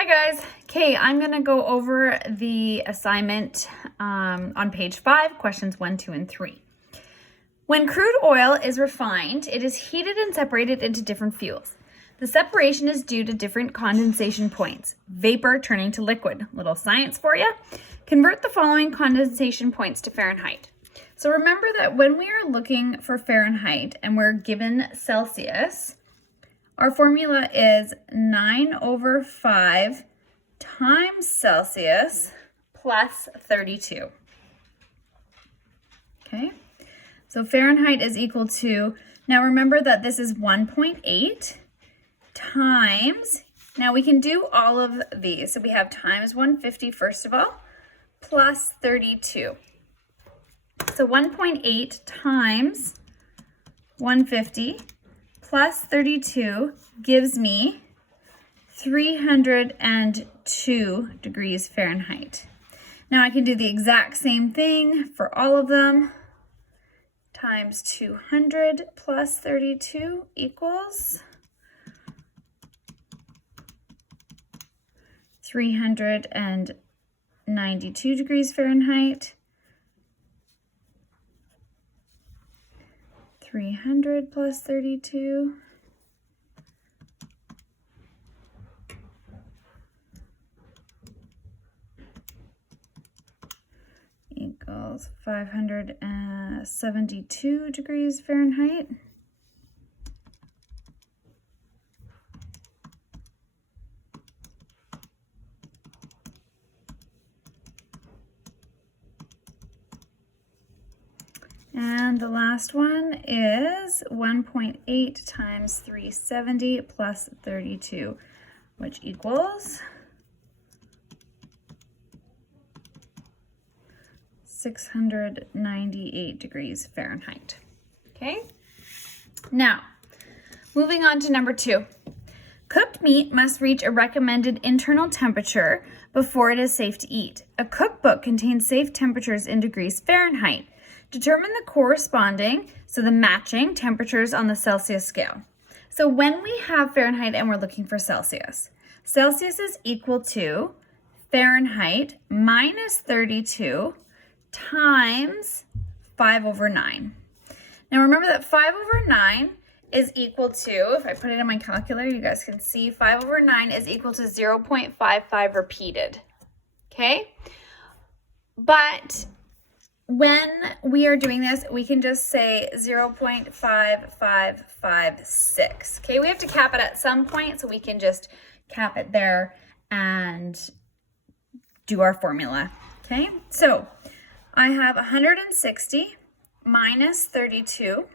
Hi guys. Okay, I'm going to go over the assignment on page 5, questions 1, 2, and 3. When crude oil is refined, it is heated and separated into different fuels. The separation is due to different condensation points. Vapor turning to liquid. Little science for you. Convert the following condensation points to Fahrenheit. So remember that when we are looking for Fahrenheit and we're given Celsius, our formula is 9/5 times Celsius plus 32. Okay, so Fahrenheit is equal to, now remember that this is 1.8 times, now we can do all of these. So we have times 150 first of all, plus 32. So 1.8 times 150 plus 32 gives me 302 degrees Fahrenheit. Now I can do the exact same thing for all of them. Times 200 plus 32 equals 392 degrees Fahrenheit. 300 plus 32 equals 572 degrees Fahrenheit. And the last one is 1.8 times 370 plus 32, which equals 698 degrees Fahrenheit. Okay, now moving on to number 2. Cooked meat must reach a recommended internal temperature before it is safe to eat. A cookbook contains safe temperatures in degrees Fahrenheit. Determine the corresponding, so the matching temperatures on the Celsius scale. So when we have Fahrenheit and we're looking for Celsius, Celsius is equal to Fahrenheit minus 32 times 5/9. Now remember that 5/9 is equal to, if I put it in my calculator, you guys can see 5/9 is equal to 0.55 repeated. Okay? But when we are doing this, we can just say 0.5556. Okay, we have to cap it at some point, so we can just cap it there and do our formula. Okay, so I have 160 minus 32,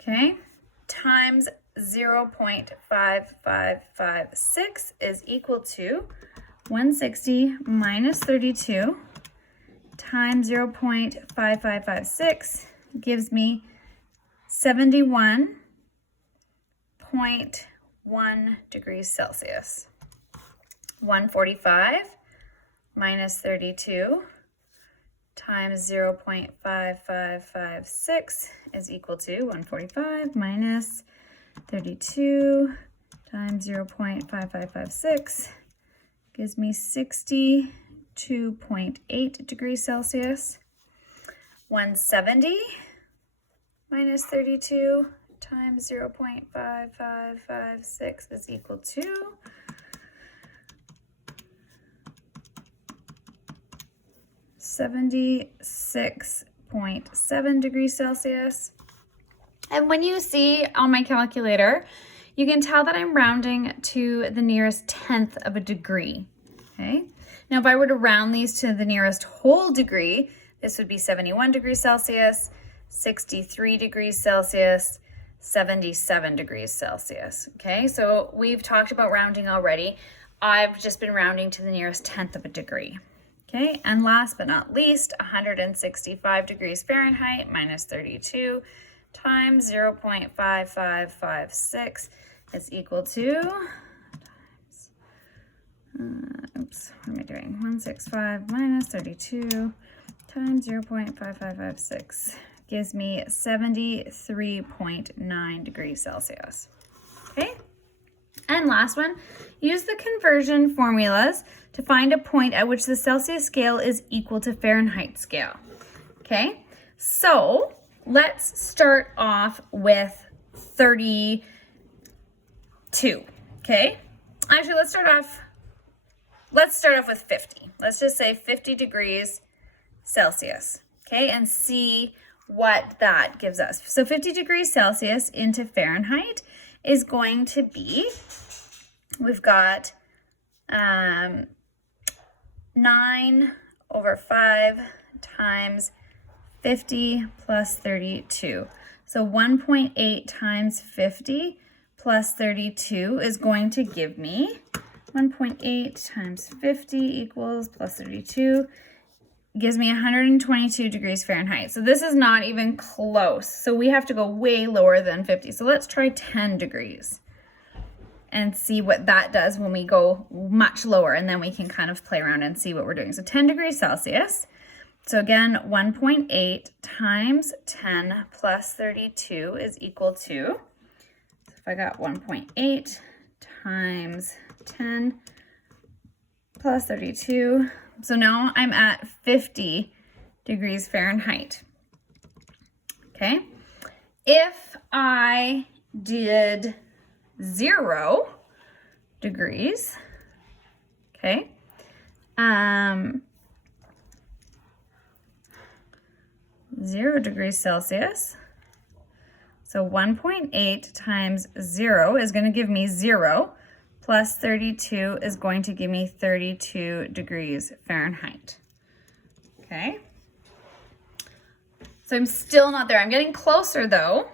okay, times 0.5556 is equal to 160 minus 32 times 0.5556 gives me 71.1 degrees Celsius. 145 minus 32 times 0.5556 is equal to 145 minus 32 times 0.5556 gives me 62.8 degrees Celsius. 170 minus 32 times 0.5556 is equal to 76.7 degrees Celsius. And when you see on my calculator, you can tell that I'm rounding to the nearest tenth of a degree. Okay. Now, if I were to round these to the nearest whole degree, this would be 71 degrees Celsius, 63 degrees Celsius, 77 degrees Celsius. Okay, so we've talked about rounding already. I've just been rounding to the nearest tenth of a degree. Okay, and last but not least, 165 degrees Fahrenheit minus 32 times 0.5556 is equal to, what am I doing? 165 minus 32 times 0.5556 gives me 73.9 degrees Celsius. Okay, And last one, use the conversion formulas to find a point at which the Celsius scale is equal to Fahrenheit scale. Okay, so let's start off with 32. Okay, actually let's start off with 50. Let's just say 50 degrees Celsius. Okay, and see what that gives us. So 50 degrees Celsius into Fahrenheit is going to be, we've got 9/5 times 50 plus 32. So 1.8 times 50 plus 32 is going to give me 1.8 times 50 equals plus 32 gives me 122 degrees Fahrenheit. So this is not even close. So we have to go way lower than 50. So let's try 10 degrees and see what that does when we go much lower, and then we can kind of play around and see what we're doing. So 10 degrees Celsius. So again, 1.8 times 10 plus 32 is equal to, so if I got 1.8 times 10 plus 32, so now I'm at 50 degrees Fahrenheit. Okay, if I did 0 degrees, okay, 0 degrees Celsius, so 1.8 times 0 is going to give me 0, plus 32 is going to give me 32 degrees Fahrenheit. Okay, so I'm still not there. I'm getting closer though,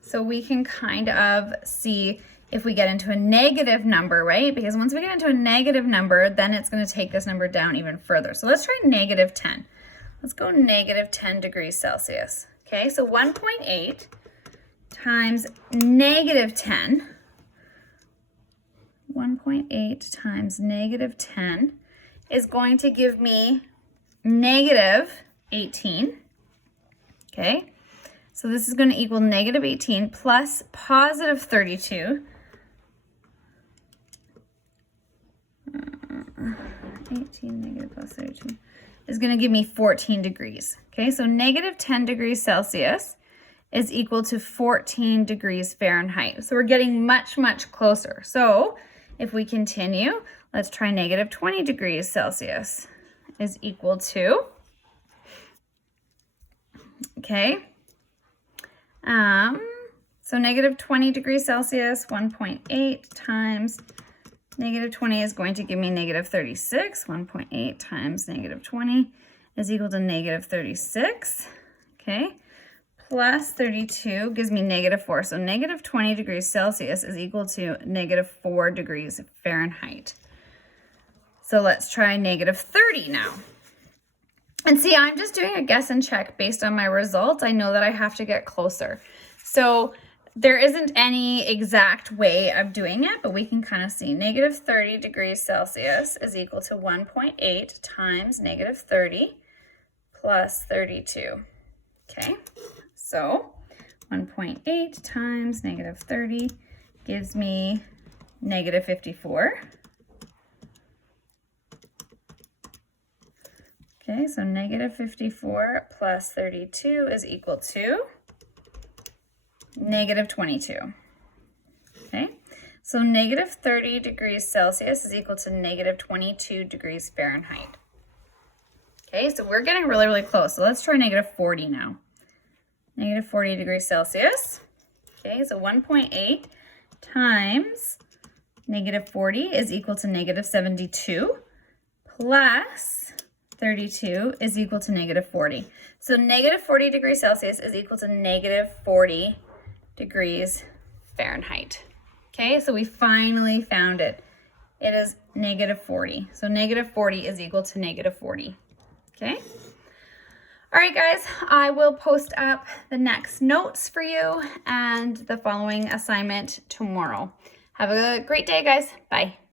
so we can kind of see if we get into a negative number, right? Because once we get into a negative number, then it's going to take this number down even further. So let's try negative 10. Let's go negative 10 degrees Celsius. Okay, so 1.8 times negative 10, 1.8 times negative 10 is going to give me negative 18. Okay, so this is going to equal negative 18 plus positive 32. 18 negative plus 32 is going to give me 14 degrees. Okay, so negative 10 degrees Celsius is equal to 14 degrees Fahrenheit. So we're getting much, much closer. So if we continue, let's try negative 20 degrees Celsius is equal to, okay, so negative 20 degrees Celsius, 1.8 times negative 20 is going to give me negative 36. 1.8 times negative 20 is equal to negative 36. Okay, plus 32 gives me negative 4. So negative 20 degrees Celsius is equal to negative 4 degrees Fahrenheit. So let's try negative 30 now. And see, I'm just doing a guess and check based on my results. I know that I have to get closer. So there isn't any exact way of doing it, but we can kind of see negative 30 degrees Celsius is equal to 1.8 times negative 30 plus 32. Okay, so 1.8 times negative 30 gives me negative 54. Okay, so negative 54 plus 32 is equal to negative 22. Okay, so negative 30 degrees Celsius is equal to negative 22 degrees Fahrenheit. Okay, so we're getting really, really close. So let's try negative 40 now. Negative 40 degrees Celsius. Okay, so 1.8 times negative 40 is equal to negative 72 plus 32 is equal to negative 40. So negative 40 degrees Celsius is equal to negative 40 degrees Fahrenheit. Okay, so we finally found it. It is negative 40. So negative 40 is equal to negative 40. Okay. All right, guys, I will post up the next notes for you and the following assignment tomorrow. Have a great day, guys. Bye.